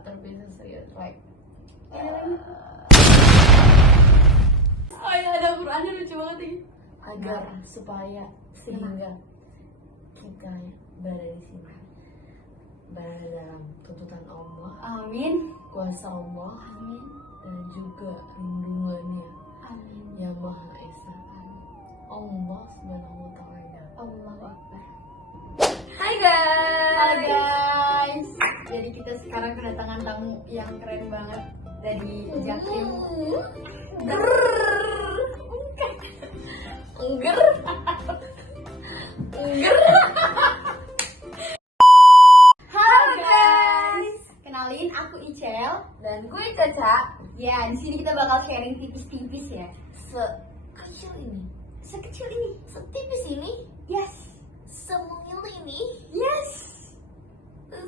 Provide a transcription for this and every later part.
terbiasa serius, like oh ya, ada Qurannya lucu banget ini. agar supaya sehingga kita berada di sini, berada dalam tuntutan Allah, Amin. kuasa Allah, Amin. dan juga lindungannya Amin. yang Maha Esa, Allah Subhanahu wa Ta'ala. Allahu Akbar. Hai guys. Halo guys. Jadi kita sekarang kedatangan tamu yang keren banget dari Jatim. Engger. Halo guys. Kenalin, aku Icel. Dan gue Caca. Ya, di sini kita bakal sharing tipis-tipis ya. Sekecil ini, Sekecil ini. setipis ini, Yes. semungil ini, Yes.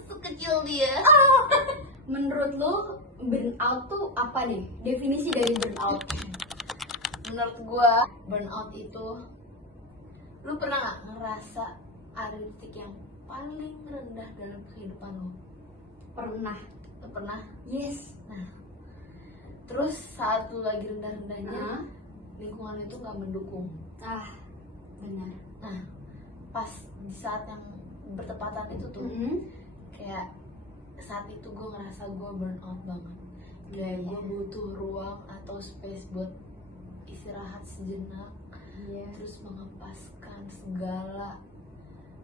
sekecil dia. Menurut lo burnout tuh apa nih? Definisi dari burnout? Menurut gue, burnout itu, lu pernah gak ngerasa ada titik yang paling rendah dalam kehidupan lo? Pernah. Lu pernah? Yes. Nah, terus saat lu lagi rendah-rendahnya, Nah. lingkungan itu gak mendukung. Ah, benar. Nah, pas di saat yang bertepatan itu tuh, kayak saat itu gue ngerasa gue burnout banget. Kayak gue butuh ruang atau space buat istirahat sejenak, Iya. terus mengepaskan segala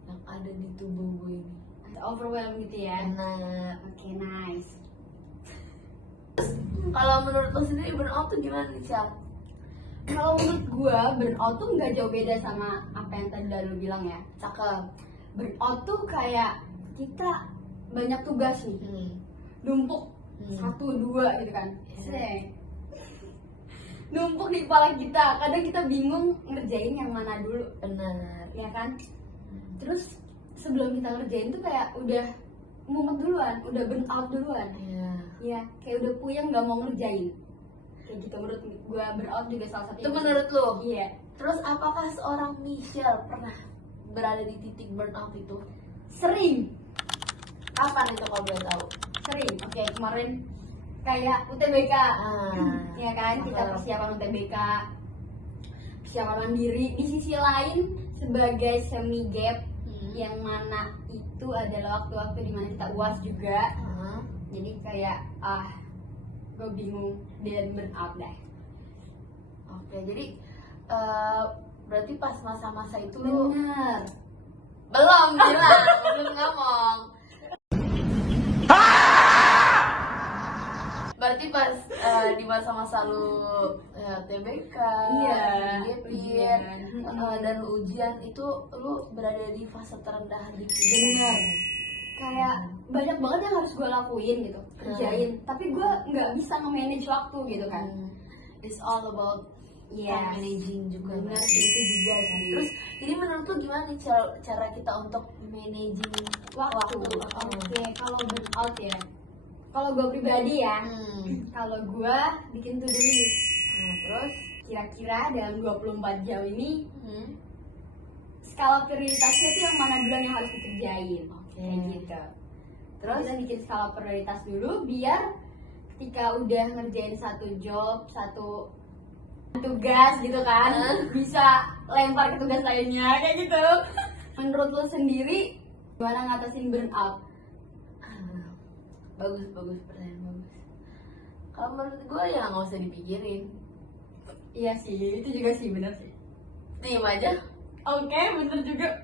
yang ada di tubuh gue ini. Overwhelmed gitu ya. Nah, Oke, nice. kalau menurut lo sendiri burnout tuh gimana nih, Cal? Kalau menurut gua, burnout tuh nggak jauh beda sama apa yang tadi udah lu bilang ya. Cakep. Burnout tuh kayak kita banyak tugas nih, numpuk satu dua gitu kan. Seng. Numpuk di kepala kita. Kadang kita bingung ngerjain yang mana dulu, Benar. ya kan? Terus sebelum kita ngerjain tuh kayak udah mumet duluan, udah burnout duluan. Iya. Ya, kayak udah puyeng nggak mau ngerjain. Kayak gitu menurut gua, burnout juga salah satu. Itu menurut lo? Iya. Terus apakah seorang Michelle pernah berada di titik burnout itu? Sering. Kapan itu kalau boleh tahu? Sering. Oke, kemarin kayak UTBK. Ya kan, kita cakep. persiapan UTBK, persiapan mandiri. Di sisi lain sebagai semi gap, yang mana itu adalah waktu-waktu dimana kita UAS juga. Jadi kayak gue bingung dan burnout deh. Oke, jadi berarti pas masa-masa itu lu Bener. belum bilang, belum ngomong. Berarti pas di masa-masa lu TBK, Iya, ujian, ujian. dan ujian itu lu berada di fase terendah di Bener. Kayak banyak banget yang harus gue lakuin gitu, kerjain. Tapi gue nggak bisa nge-manage waktu gitu kan. It's all about time managing juga. Bener sih, itu juga sih. Terus jadi menurut lu gimana nih cara kita untuk managing waktu. Oke, kalau burnout ya. Kalau gue pribadi ya, kalau gue bikin to-do list. Nah, terus kira-kira dalam 24 jam ini skala prioritasnya itu yang mana duluan yang harus dikerjain. Kayak gitu. Terus kita bikin skala prioritas dulu biar ketika udah ngerjain satu job, satu tugas gitu kan, bisa lempar ke tugas lainnya kayak gitu. Menurut lo sendiri gimana ngatasin burnout? Bagus pertanyaan bagus. Kalau menurut gue ya nggak usah dipikirin, Iya sih, itu juga sih, bener sih. diem aja. Oke, bener juga.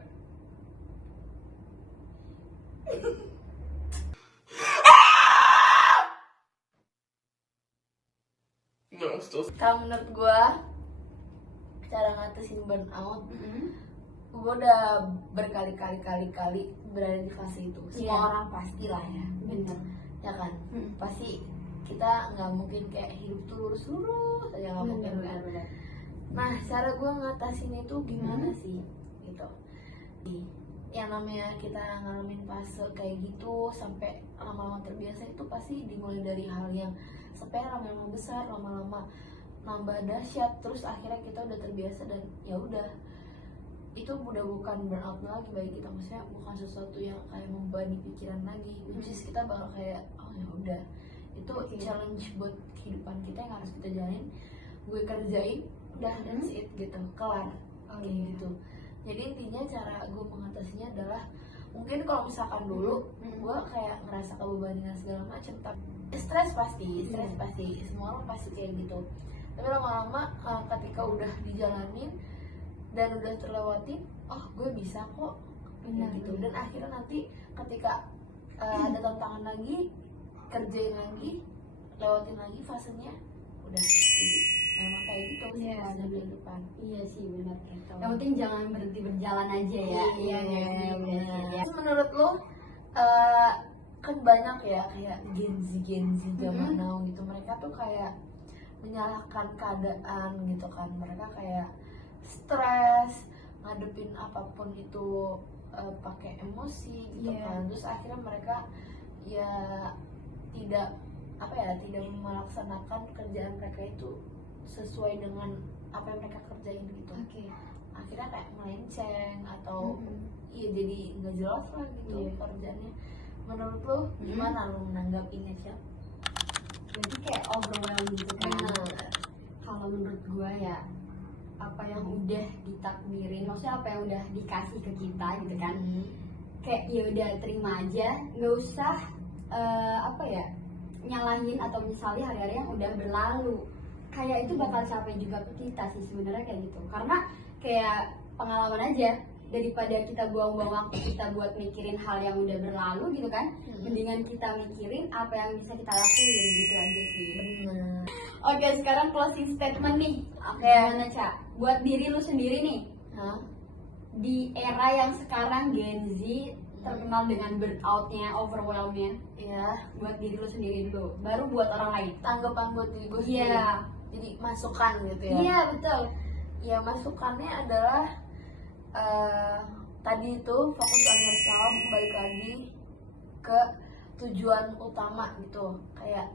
Kalau menurut gue cara ngatasin burnout, gue udah berkali-kali berada di fase itu. Semua orang pastilah ya, Bener. ya kan? Pasti kita nggak mungkin kayak hidup tuh lurus aja, nggak mungkin kan. Bener. Nah, cara gue ngatasin itu gimana sih gitu. Yang namanya kita ngalamin fase kayak gitu sampai lama-lama terbiasa itu pasti dimulai dari hal yang sepele, lama-lama besar, lama-lama nambah dahsyat, terus akhirnya kita udah terbiasa dan ya udah itu udah bukan burnout lagi bagi kita, maksudnya bukan sesuatu yang kayak membebani pikiran lagi, which is kita bakal kayak oh ya udah itu challenge buat kehidupan kita yang harus kita jalanin, gue kerjain udah that's it gitu, kelar gitu. Jadi intinya cara gue mengatasinya adalah mungkin kalau misalkan dulu gue kayak ngerasa kebebanan segala macam, tapi stres pasti semua orang pasti kayak gitu, tapi lama-lama ketika udah dijalanin dan udah terlewatin, oh gue bisa kok gitu. Dan akhirnya nanti ketika ada tantangan lagi, kerjain lagi, lewatin lagi fasenya, udah jadi memang kayak gitu sih di depan. Iya sih benar gitu. Yang penting jangan berhenti berjalan aja ya. Iya. Menurut lo kan banyak ya kayak Gen Z zaman now gitu, mereka tuh kayak menyalahkan keadaan gitu kan, mereka kayak stres ngadepin apapun itu pakai emosi gitu kan, terus akhirnya mereka ya tidak melaksanakan kerjaan mereka itu sesuai dengan apa yang mereka kerjain gitu. Akhirnya kayak melenceng atau iya jadi nggak jelas lah gitu kerjaannya. Menurut lo gimana lo menanggapinya Syah? Berarti kayak overwhelming gitu kan. Kalau menurut gue ya apa yang udah ditakdirin, maksudnya apa yang udah dikasih ke kita gitu kan, kayak ya udah terima aja, nggak usah nyalahin atau menyesali hari-hari yang udah berlalu. Kayak itu bakal capek juga ke kita sih sebenarnya kayak gitu, karena kayak pengalaman aja, daripada kita buang-buang waktu kita buat mikirin hal yang udah berlalu gitu kan, mendingan kita mikirin apa yang bisa kita lakuin gitu aja sih. Bener. Oke, sekarang closing statement nih. Gimana Ca? Buat diri lu sendiri nih, di era yang sekarang Gen Z terkenal dengan burnout-nya, overwhelm-nya, buat diri lu sendiri dulu, baru buat orang lain. Tanggapan buat diri gue sendiri. Jadi masukan gitu ya. Iya betul. Ya masukannya adalah tadi itu fokus on yourself, balik lagi ke tujuan utama gitu, kayak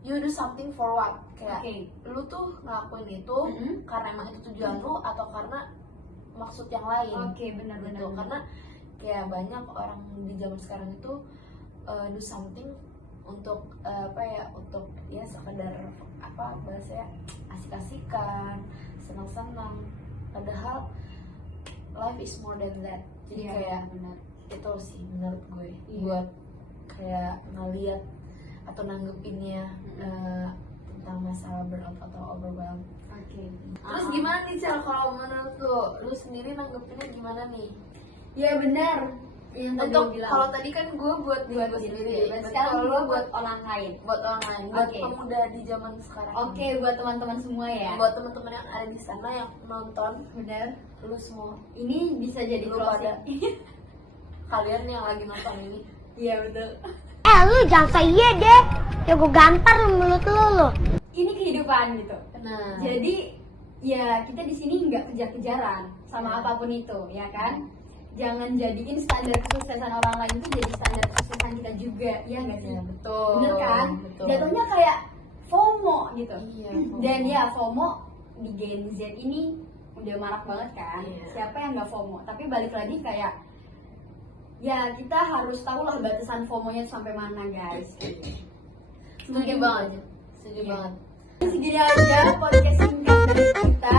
you do something for what, kayak lu tuh ngelakuin itu karena emang itu tujuan lu atau karena maksud yang lain. Benar gitu. Karena kayak banyak orang di zaman sekarang itu do something untuk untuk ya sekedar bahasanya asik-asikan, senang-senang, padahal life is more than that. Jadi kayak itu sih menurut gue buat kayak ngeliat atau nanggepinnya tentang masalah burnout atau overwhelm. Terus gimana nih Cel, kalau menurut lu sendiri nanggepinnya gimana nih? Ya benar. Yang tadi untuk bilang. Kalau tadi kan gue buat diri gue sendiri, sekarang gue buat orang lain. Buat orang lain, buat pemuda di zaman sekarang. Buat teman-teman semua ya. Buat teman-teman yang ada di sana yang nonton, benar. Lu semua. Ini bisa jadi lu pada kalian yang lagi nonton ini. Iya betul. Lu jangan saya deh, ya gue gampar mulut lu. Ini kehidupan gitu. Nah. Jadi ya kita di sini nggak kejar-kejaran sama apapun itu, ya kan? Jangan jadiin standar kesuksesan orang lain itu jadi standar kesuksesan kita juga, ya nggak sih? Betul. Bener kan? Betul. Jatuhnya kayak FOMO gitu. FOMO. Dan ya FOMO di Gen Z ini udah marak banget kan? Siapa yang nggak FOMO? Tapi balik lagi kayak ya kita harus tahu lah batasan FOMO-nya sampai mana guys. Setuju banget. Segini aja podcast singkat dari kita.